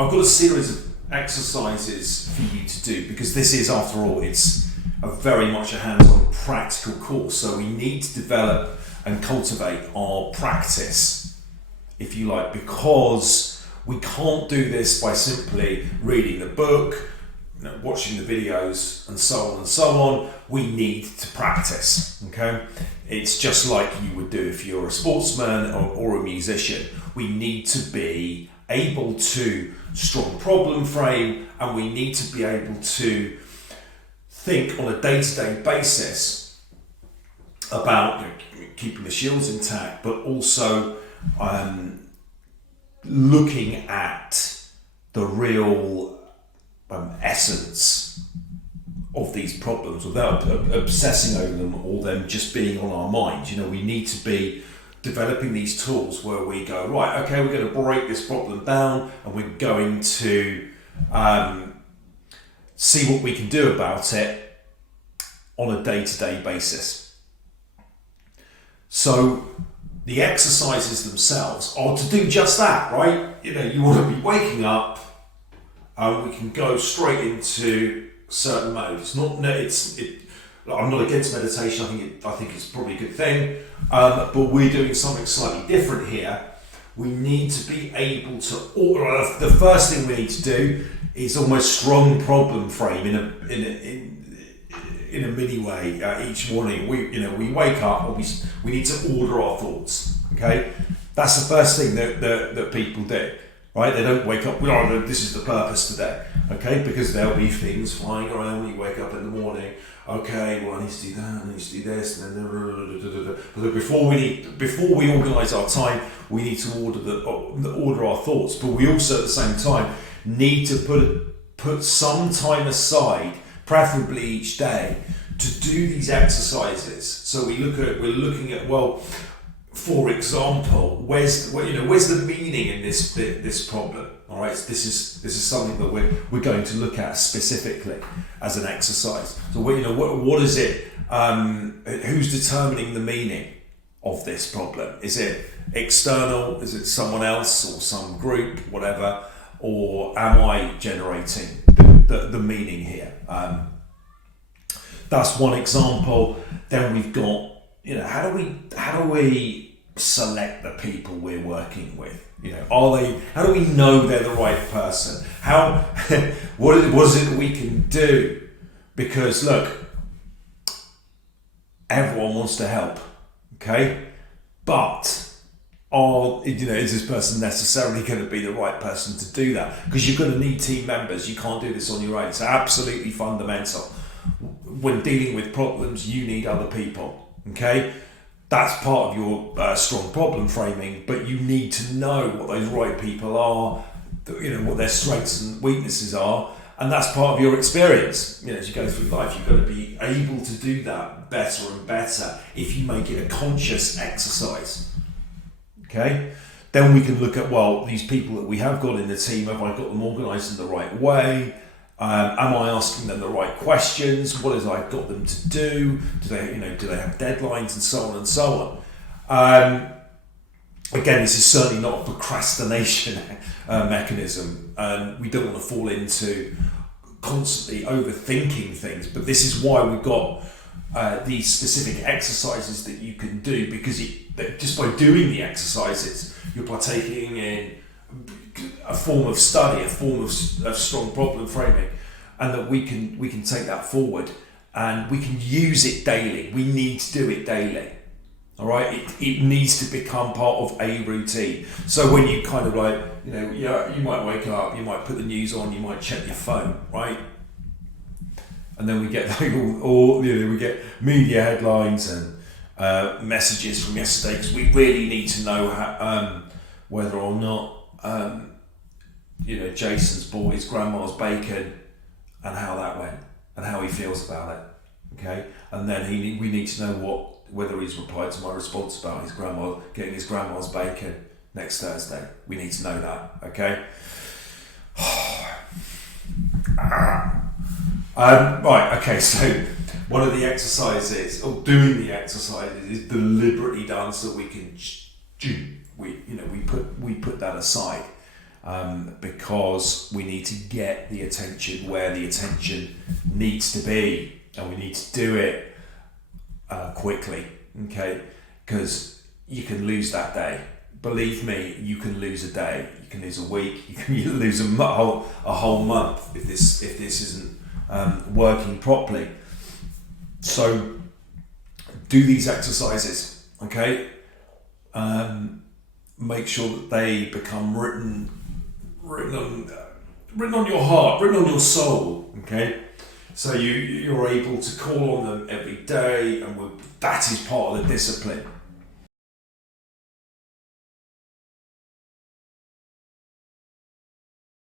I've got a series of exercises for you to do, because this is, after all, it's a very much a hands-on practical course. So we need to develop and cultivate our practice, if you like, because we can't do this by simply reading the book, watching the videos, and so on and so on. We need to practice, okay? It's just like you would do if you're a sportsman or a musician. We need to be able to strong problem frame, and we need to be able to think on a day-to-day basis about keeping the shields intact, but also looking at the real essence of these problems without obsessing over them or them just being on our minds. We need to be developing these tools where we go, right, okay, we're going to break this problem down, and we're going to see what we can do about it on a day-to-day basis. So the exercises themselves are to do just that, right? You want to be waking up, we can go straight into certain mode. I'm not against meditation. I think it's probably a good thing, but we're doing something slightly different here. We need to be able to order. The first thing we need to do is almost strong problem frame in a mini way each morning. We wake up and we need to order our thoughts. Okay, that's the first thing that people do. Right, they don't wake up, this is the purpose today, okay, because there'll be things flying around when you wake up in the morning. Okay, well, I need to do that, I need to do this, and then but before we organise our time, we need to order our thoughts, but we also at the same time need to put some time aside, preferably each day, to do these exercises. So we're looking at, well, for example, where's the meaning in this problem? All right, this is something that we're going to look at specifically as an exercise. So what is it? Who's determining the meaning of this problem? Is it external? Is it someone else or some group, whatever? Or am I generating the meaning here? That's one example. Then we've got, how do we select the people we're working with? How do we know they're the right person? What is it that we can do? Because look, everyone wants to help, okay? But is this person necessarily going to be the right person to do that? Because you're going to need team members. You can't do this on your own. It's absolutely fundamental. When dealing with problems, you need other people, okay? That's part of your strong problem framing, but you need to know what those right people are, what their strengths and weaknesses are, and that's part of your experience. As you go through life, you've got to be able to do that better and better if you make it a conscious exercise. Okay? Then we can look at, well, these people that we have got in the team, have I got them organised in the right way? Am I asking them the right questions? What have I got them to do? Do they have deadlines and so on and so on? Again, this is certainly not a procrastination mechanism, and we don't want to fall into constantly overthinking things. But this is why we've got these specific exercises that you can do, because just by doing the exercises, you're partaking in a form of study, a form of strong problem framing, and that we can take that forward and we can use it daily. We need to do it daily. All right, it needs to become part of a routine. So when you kind of you might wake up, you might put the news on, you might check your phone, right? And then we get we get media headlines and messages from yesterday, because we really need to know how, whether or not Jason's bought his grandma's bacon and how that went and how he feels about it. Okay, and then we need to know whether he's replied to my response about his grandma getting his grandma's bacon next Thursday. We need to know that. Okay. Right. Okay. So one of the exercises, or doing the exercises, is deliberately done so we can we put that aside. because we need to get the attention where the attention needs to be, and we need to do it quickly, okay? Because you can lose that day. Believe me, you can lose a day, you can lose a week, you can lose a whole month if this isn't working properly. So do these exercises, okay? Make sure that they become written on your heart, written on your soul, okay? So you're able to call on them every day, and that is part of the discipline.